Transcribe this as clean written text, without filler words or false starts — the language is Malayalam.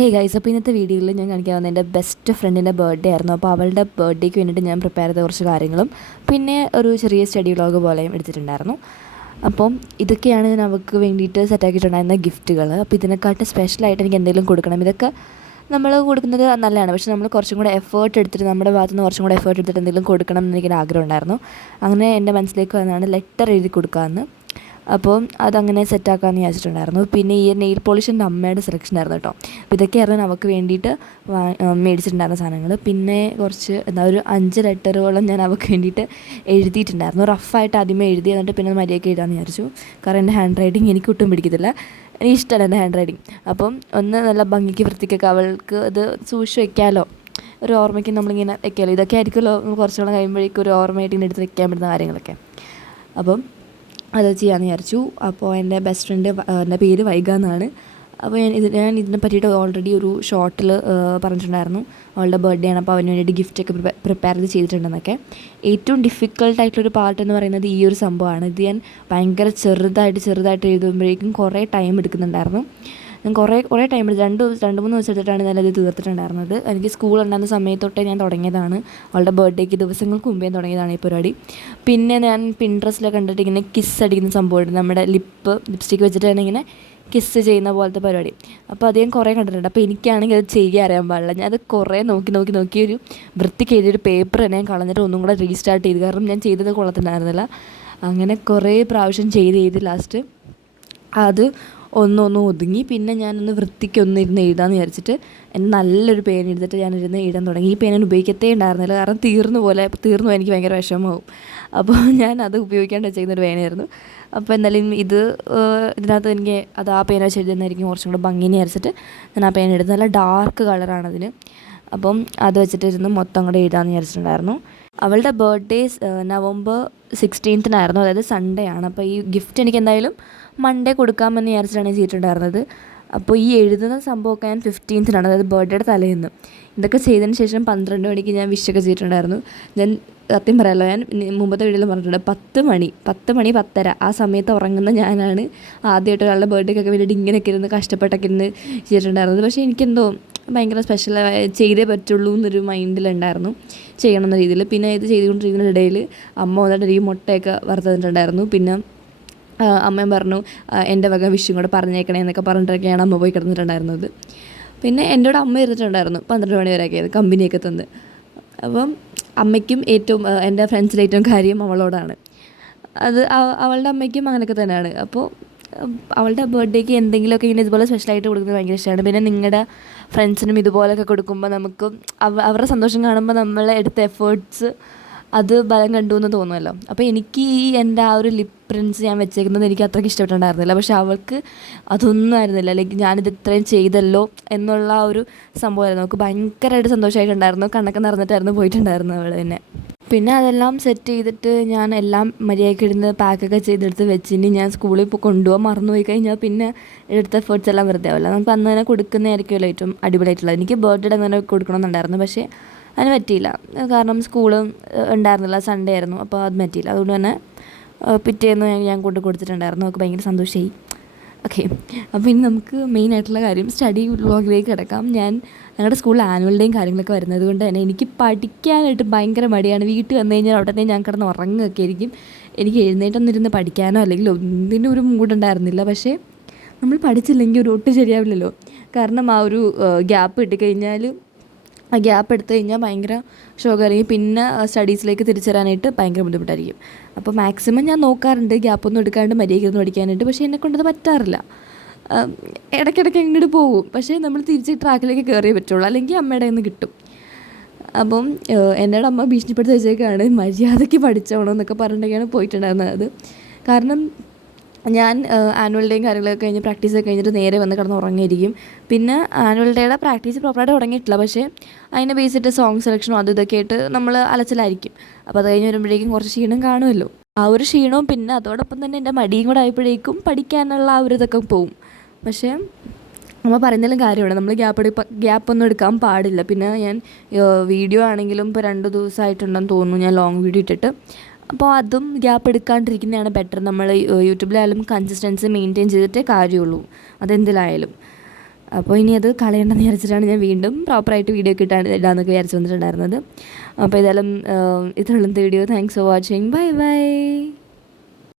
ഹേ ഗൈസ്, അപ്പോൾ ഇന്നത്തെ വീഡിയോയിൽ ഞാൻ കാണിക്കാൻ വന്ന എൻ്റെ ബെസ്റ്റ് ഫ്രണ്ടിൻ്റെ ബർത്ത്ഡേ ആയിരുന്നു. അപ്പോൾ അവളുടെ ബർത്ത്ഡേക്ക് വേണ്ടിയിട്ട് ഞാൻ പ്രിപ്പയർ ചെയ്ത കുറച്ച് കാര്യങ്ങളും പിന്നെ ഒരു ചെറിയ സ്റ്റഡി വ്ളോഗ് പോലെയും എടുത്തിട്ടുണ്ടായിരുന്നു. അപ്പം ഇതൊക്കെയാണ് ഞാൻ അവൾക്ക് വേണ്ടിയിട്ട് സെറ്റാക്കിയിട്ടുണ്ടായിരുന്ന ഗിഫ്റ്റുകൾ. അപ്പോൾ ഇതിനെക്കാട്ട് സ്പെഷ്യലായിട്ട് എനിക്ക് എന്തെങ്കിലും കൊടുക്കണം. ഇതൊക്കെ നമ്മൾ കൊടുക്കുന്നത് നല്ലതാണ്, പക്ഷേ നമ്മൾ കുറച്ചും കൂടെ എഫേർട്ട് എടുത്തിട്ട് നമ്മുടെ ഭാഗത്തു നിന്ന് കുറച്ചും കൂടെ എഫേർട്ട് എടുത്തിട്ട് എന്തെങ്കിലും കൊടുക്കണം എന്ന് എനിക്കൊരു ആഗ്രഹം ഉണ്ടായിരുന്നു. അങ്ങനെ എൻ്റെ മനസ്സിലേക്ക് വന്നതാണ് ലെറ്റർ എഴുതി കൊടുക്കാമെന്ന്. അപ്പോൾ അതങ്ങനെ സെറ്റാക്കാമെന്ന് വിചാരിച്ചിട്ടുണ്ടായിരുന്നു. പിന്നെ ഈ നെയിൽ പോളിഷിൻ്റെ അമ്മയുടെ സെലക്ഷൻ ആയിരുന്നു കേട്ടോ. അപ്പോൾ ഇതൊക്കെയായിരുന്നു അവൾക്ക് വേണ്ടിയിട്ട് മേടിച്ചിട്ടുണ്ടായിരുന്ന സാധനങ്ങൾ. പിന്നെ കുറച്ച് ഒരു 5 ലെറ്ററുകളും ഞാൻ അവൾക്ക് വേണ്ടിയിട്ട് എഴുതിയിട്ടുണ്ടായിരുന്നു. റഫായിട്ട് ആദ്യമേ എഴുതി, എന്നിട്ട് പിന്നെ മര്യാദയ്ക്ക് എഴുതാമെന്ന് വിചാരിച്ചു. കാരണം എൻ്റെ ഹാൻഡ് റൈറ്റിംഗ് എനിക്ക് ഒട്ടും പിടിക്കത്തില്ല, എനിക്ക് ഇഷ്ടമല്ല എൻ്റെ ഹാൻഡ് റൈറ്റിംഗ്. അപ്പം ഒന്ന് നല്ല ഭംഗിക്ക് വൃത്തിക്കൊക്കെ അവൾക്ക് ഇത് സൂക്ഷിച്ച് വയ്ക്കാമല്ലോ, ഒരു ഓർമ്മയ്ക്ക് നമ്മളിങ്ങനെ വയ്ക്കാമല്ലോ. ഇതൊക്കെ ആയിരിക്കുമല്ലോ കുറച്ചുകൂടെ കഴിയുമ്പോഴേക്കും ഒരു ഓർമ്മയായിട്ട് ഇങ്ങനെ എടുത്ത് വയ്ക്കാൻ പറ്റുന്ന കാര്യങ്ങളൊക്കെ. അപ്പം അത് ചെയ്യാമെന്ന് വിചാരിച്ചു. അപ്പോൾ എൻ്റെ ബെസ്റ്റ് ഫ്രണ്ട് എൻ്റെ പേര് വൈഗ എന്നാണ്. അപ്പോൾ ഞാൻ ഇതിനെ പറ്റിയിട്ട് ഓൾറെഡി ഒരു ഷോർട്ടിൽ പറഞ്ഞിട്ടുണ്ടായിരുന്നു. അവളുടെ ബർത്ത്ഡേ ആണ്, അപ്പോൾ അവന് വേണ്ടിയിട്ട് ഗിഫ്റ്റൊക്കെ പ്രിപ്പയർ ചെയ്തിട്ടുണ്ടെന്നൊക്കെ. ഏറ്റവും ഡിഫിക്കൽട്ടായിട്ടുള്ളൊരു പാർട്ട് എന്ന് പറയുന്നത് ഈ ഒരു സംഭവമാണ്. ഇത് ഞാൻ ഭയങ്കര ചെറുതായിട്ട് എഴുതുമ്പോഴേക്കും കുറേ ടൈം എടുക്കുന്നുണ്ടായിരുന്നു. ഞാൻ കുറേ ടൈം എടുത്ത് 2-3 ദിവസം എടുത്തിട്ടാണ് ഞാനത് തീർത്തിട്ടുണ്ടായിരുന്നത്. എനിക്ക് സ്കൂൾ ഉണ്ടായിരുന്ന സമയത്തൊട്ടേ ഞാൻ തുടങ്ങിയതാണ്. അവളുടെ ബർത്ത്ഡേക്ക് ദിവസങ്ങൾക്ക് മുമ്പേ തുടങ്ങിയതാണ് ഈ പരിപാടി. പിന്നെ ഞാൻ പിൻട്രസ്റ്റിലൊക്കെ കണ്ടിട്ട് ഇങ്ങനെ കിസ് അടിക്കുന്ന സംഭവമുണ്ട്, നമ്മുടെ ലിപ്സ്റ്റിക്ക് വെച്ചിട്ട് തന്നെ ഇങ്ങനെ കിസ് ചെയ്യുന്ന പോലത്തെ പരിപാടി. അപ്പോൾ അത് ഞാൻ കുറേ കണ്ടിട്ടുണ്ട്. അപ്പോൾ എനിക്കാണെങ്കിൽ അത് ചെയ്യാൻ അറിയാൻ പാടില്ല. ഞാൻ അത് കുറേ നോക്കി ഒരു വൃത്തിക്ക് എഴുതിയൊരു പേപ്പർ തന്നെ ഞാൻ കളഞ്ഞിട്ട് ഒന്നും കൂടെ റീസ്റ്റാർട്ട് ചെയ്തു. കാരണം ഞാൻ ചെയ്തത് കൊള്ളത്തിണ്ടായിരുന്നില്ല. അങ്ങനെ കുറേ പ്രാവശ്യം ചെയ്ത് ലാസ്റ്റ് അത് ഒന്നും ഒതുങ്ങി. പിന്നെ ഞാനൊന്ന് വൃത്തിക്കൊന്നിരുന്ന് എഴുതാമെന്ന് വിചാരിച്ചിട്ട് എൻ്റെ നല്ലൊരു പേന എടുത്തിട്ട് ഞാനിരുന്ന് എഴുതാൻ തുടങ്ങി. ഈ പേന ഉപയോഗിക്കത്തേ ഉണ്ടായിരുന്നില്ല, കാരണം തീർന്നു എനിക്ക് ഭയങ്കര വിഷമമാവും. അപ്പോൾ ഞാൻ അത് ഉപയോഗിക്കാണ്ട് വെച്ചിരുന്നൊരു പേനയായിരുന്നു. അപ്പോൾ എന്തായാലും ഇതിനകത്ത് എനിക്ക് അത് ആ പേന വെച്ച് എഴുതുന്നതായിരിക്കും കുറച്ചും കൂടെ ഭംഗിയെന്ന് വിചാരിച്ചിട്ട് ഞാൻ ആ പേന എടുത്ത്, നല്ല ഡാർക്ക് കളറാണതിന്. അപ്പം അത് വെച്ചിട്ടിരുന്ന് മൊത്തം കൂടെ എഴുതാമെന്ന് വിചാരിച്ചിട്ടുണ്ടായിരുന്നു. അവളുടെ ബർത്ത്ഡേ November 16th അതായത് സൺഡേ ആണ്. അപ്പോൾ ഈ ഗിഫ്റ്റ് എനിക്ക് എന്തായാലും മൺഡേ കൊടുക്കാമെന്ന് വിചാരിച്ചിട്ടാണ് ചെയ്തിട്ടുണ്ടായിരുന്നത്. അപ്പോൾ ഈ എഴുതുന്ന സംഭവമൊക്കെ ഞാൻ 15th അതായത് ബർത്ത്ഡേയുടെ തലേന്ന് ഇതൊക്കെ ചെയ്തതിന് ശേഷം 12 മണിക്ക് ഞാൻ വിഷൊക്കെ ചെയ്തിട്ടുണ്ടായിരുന്നു. ഞാൻ സത്യം പറയാമല്ലോ, ഞാൻ മുമ്പത്തെ വീഡിയോയിൽ പറഞ്ഞിട്ടുണ്ട്, 10 മണി 10:30 ആ സമയത്ത് ഉറങ്ങുന്ന ഞാനാണ് ആദ്യമായിട്ട് ഒരാളുടെ ബർത്ത്ഡേക്കൊക്കെ വേണ്ടിയിട്ട് ഇങ്ങനെയൊക്കെ ഇരുന്ന് കഷ്ടപ്പെട്ടൊക്കെ ഇരുന്ന് ചെയ്തിട്ടുണ്ടായിരുന്നത്. പക്ഷേ എനിക്കെന്തോ ഭയങ്കര സ്പെഷ്യൽ ചെയ്തേ പറ്റുള്ളൂ എന്നൊരു മൈൻഡിലുണ്ടായിരുന്നു, ചെയ്യണമെന്ന രീതിയിൽ. പിന്നെ ഇത് ചെയ്തുകൊണ്ടിരിക്കുന്നതിനിടയിൽ അമ്മ വന്നിട്ട് ഈ മുട്ടയൊക്കെ വറുത്തിട്ടുണ്ടായിരുന്നു. പിന്നെ അമ്മയും പറഞ്ഞു എൻ്റെ വക വിഷും കൂടെ പറഞ്ഞേക്കണേ എന്നൊക്കെ പറഞ്ഞിട്ടൊക്കെയാണ് അമ്മ പോയി കിടന്നിട്ടുണ്ടായിരുന്നത്. പിന്നെ എൻ്റെ കൂടെ അമ്മ ഇരുന്നിട്ടുണ്ടായിരുന്നു 12 മണി വരെയൊക്കെ കമ്പനിയൊക്കെ തന്ന്. അപ്പം അമ്മയ്ക്കും എൻ്റെ ഫ്രണ്ട്സിലെ ഏറ്റവും കാര്യം അവളോടാണ്. അത് അവളുടെ അമ്മയ്ക്കും അങ്ങനെയൊക്കെ തന്നെയാണ്. അപ്പോൾ അവളുടെ ബർത്ത്ഡേക്ക് എന്തെങ്കിലുമൊക്കെ ഇങ്ങനെ ഇതുപോലെ സ്പെഷ്യലായിട്ട് കൊടുക്കുന്നത് ഭയങ്കര ഇഷ്ടമാണ്. പിന്നെ നിങ്ങളുടെ ഫ്രണ്ട്സിനും ഇതുപോലെയൊക്കെ കൊടുക്കുമ്പോൾ നമുക്ക് അവരുടെ സന്തോഷം കാണുമ്പോൾ നമ്മൾ എടുത്ത എഫേർട്സ് അത് ബലം കണ്ടു എന്ന് തോന്നുമല്ലോ. അപ്പോൾ എനിക്ക് എൻ്റെ ആ ഒരു ലിപ് പ്രിൻസ് ഞാൻ വെച്ചേക്കുന്നത് എനിക്ക് അത്രയ്ക്ക് ഇഷ്ടപ്പെട്ടിട്ടുണ്ടായിരുന്നില്ല. പക്ഷെ അവൾക്ക് അതൊന്നും ആയിരുന്നില്ല. ലൈക്ക് ഞാനിത് ഇത്രയും ചെയ്തല്ലോ എന്നുള്ള ആ ഒരു സംഭവമായിരുന്നു. നമുക്ക് ഭയങ്കരമായിട്ട് സന്തോഷമായിട്ടുണ്ടായിരുന്നു. കണ്ണൊക്കെ നിറഞ്ഞിട്ടായിരുന്നു പോയിട്ടുണ്ടായിരുന്നു അവൾ തന്നെ. പിന്നെ അതെല്ലാം സെറ്റ് ചെയ്തിട്ട് ഞാൻ എല്ലാം മര്യാദയ്ക്ക് ഇടുന്ന് പാക്കൊക്കെ ചെയ്തെടുത്ത് വെച്ചിട്ട് ഞാൻ സ്കൂളിൽ കൊണ്ടുപോകാൻ മറന്നുപോയി കഴിഞ്ഞാൽ പിന്നെ എടുത്ത എഫേർട്സ് എല്ലാം വെറുതെ ആവില്ല. നമുക്ക് അന്ന് തന്നെ കൊടുക്കുന്നതായിരിക്കുമല്ലോ ഏറ്റവും അടിപൊളിയായിട്ടുള്ളത്. എനിക്ക് ബർത്ത്ഡേ അങ്ങനെ കൊടുക്കണമെന്നുണ്ടായിരുന്നു, പക്ഷേ അതിന് പറ്റിയില്ല. കാരണം സ്കൂളും ഉണ്ടായിരുന്നില്ല, സൺഡേ ആയിരുന്നു. അപ്പോൾ അത് പറ്റിയില്ല. അതുകൊണ്ട് തന്നെ പിറ്റേന്ന് ഞാൻ കൊടുത്തിട്ടുണ്ടായിരുന്നു. നമുക്ക് ഭയങ്കര സന്തോഷമായി. ഓക്കെ, അപ്പോൾ ഇനി നമുക്ക് മെയിനായിട്ടുള്ള കാര്യം സ്റ്റഡി വ്ളോഗിലേക്ക് കിടക്കാം. ഞങ്ങളുടെ സ്കൂളിൽ ആനുവൽ ഡേയും കാര്യങ്ങളൊക്കെ വരുന്നത് കൊണ്ട് തന്നെ എനിക്ക് പഠിക്കാനായിട്ട് ഭയങ്കര മടിയാണ്. വീട്ടിൽ വന്നു കഴിഞ്ഞാൽ ഉടനെ ഞാൻ കിടന്ന് ഉറങ്ങുകയൊക്കെ ആയിരിക്കും. എനിക്ക് എഴുന്നേറ്റൊന്നിരുന്ന് പഠിക്കാനോ അല്ലെങ്കിൽ ഒന്നിനും ഒരു മൂഡുണ്ടായിരുന്നില്ല. പക്ഷേ നമ്മൾ പഠിച്ചില്ലെങ്കിൽ ഒരു ഒട്ടും ശരിയാവില്ലല്ലോ. കാരണം ആ ഒരു ഗ്യാപ്പ് കിട്ടിക്കഴിഞ്ഞാൽ ആ ഗ്യാപ്പ് എടുത്തു കഴിഞ്ഞാൽ ഭയങ്കര ഷോക്കായിരിക്കും. പിന്നെ സ്റ്റഡീസിലേക്ക് തിരിച്ചു വരാനായിട്ട് ഭയങ്കര ബുദ്ധിമുട്ടായിരിക്കും. അപ്പോൾ മാക്സിമം ഞാൻ നോക്കാറുണ്ട് ഗ്യാപ്പൊന്നും എടുക്കാണ്ട് മര്യാദയ്ക്കൊന്നും പഠിക്കാനായിട്ട്. പക്ഷേ എന്നെക്കൊണ്ടത് പറ്റാറില്ല. ഇടയ്ക്കിടയ്ക്ക് അങ്ങോട്ട് പോകും. പക്ഷേ നമ്മൾ തിരിച്ച് ട്രാക്കിലേക്ക് കയറിയേ പറ്റുള്ളൂ, അല്ലെങ്കിൽ അമ്മയുടെ നിന്ന് കിട്ടും. അപ്പം എന്നോട് അമ്മ ഭീഷണിപ്പെടുത്തി വെച്ചേക്കാണ് മര്യാദയ്ക്ക് പഠിച്ചോണം എന്നൊക്കെ പറഞ്ഞിട്ടൊക്കെയാണ് പോയിട്ടുണ്ടായിരുന്നത്. കാരണം ഞാൻ ആനുവൽ ഡേയും കാര്യങ്ങളൊക്കെ കഴിഞ്ഞ് പ്രാക്ടീസൊക്കെ കഴിഞ്ഞിട്ട് നേരെ വന്ന് കിടന്ന് ഉറങ്ങിയിരിക്കും. പിന്നെ ആനുവൽ ഡേയുടെ പ്രാക്ടീസ് പ്രോപ്പറായിട്ട് തുടങ്ങിയിട്ടില്ല, പക്ഷേ അതിനെ ബേസിട്ട് സോങ് സെലക്ഷനും അതും ഇതൊക്കെ ആയിട്ട് നമ്മൾ അലച്ചിലായിരിക്കും. അപ്പോൾ അത് കഴിഞ്ഞ് വരുമ്പോഴേക്കും കുറച്ച് ക്ഷീണം കാണുമല്ലോ. ആ ഒരു ക്ഷീണവും പിന്നെ അതോടൊപ്പം തന്നെ എൻ്റെ മടിയും കൂടെ ആയപ്പോഴേക്കും പഠിക്കാനുള്ള ആ ഒരു ഇതൊക്കെ പോവും. പക്ഷേ നമ്മൾ പറയുന്നതിലും കാര്യമാണ്, നമ്മൾ ഗ്യാപ്പൊന്നും എടുക്കാൻ പാടില്ല. പിന്നെ ഞാൻ വീഡിയോ ആണെങ്കിലും ഇപ്പോൾ 2 ദിവസമായിട്ടുണ്ടെന്ന് തോന്നുന്നു ഞാൻ ലോങ് വീഡിയോ ഇട്ടിട്ട്. അപ്പോൾ അതും ഗ്യാപ്പ് എടുക്കാണ്ടിരിക്കുന്നതാണ് ബെറ്റർ. നമ്മൾ യൂട്യൂബിലായാലും കൺസിസ്റ്റൻസി മെയിൻറ്റെയിൻ ചെയ്തിട്ടേ കാര്യമുള്ളൂ, അതെന്തിലായാലും. അപ്പോൾ ഇനി അത് കളയണ്ടെന്ന് വിചാരിച്ചിട്ടാണ് ഞാൻ വീണ്ടും പ്രോപ്പറായിട്ട് വീഡിയോ ഒക്കെ ഇടാമെന്നൊക്കെ വിചാരിച്ച് വന്നിട്ടുണ്ടായിരുന്നത്. അപ്പോൾ ഏതായാലും ഇത്രയുള്ള video. Thanks for watching. Bye bye.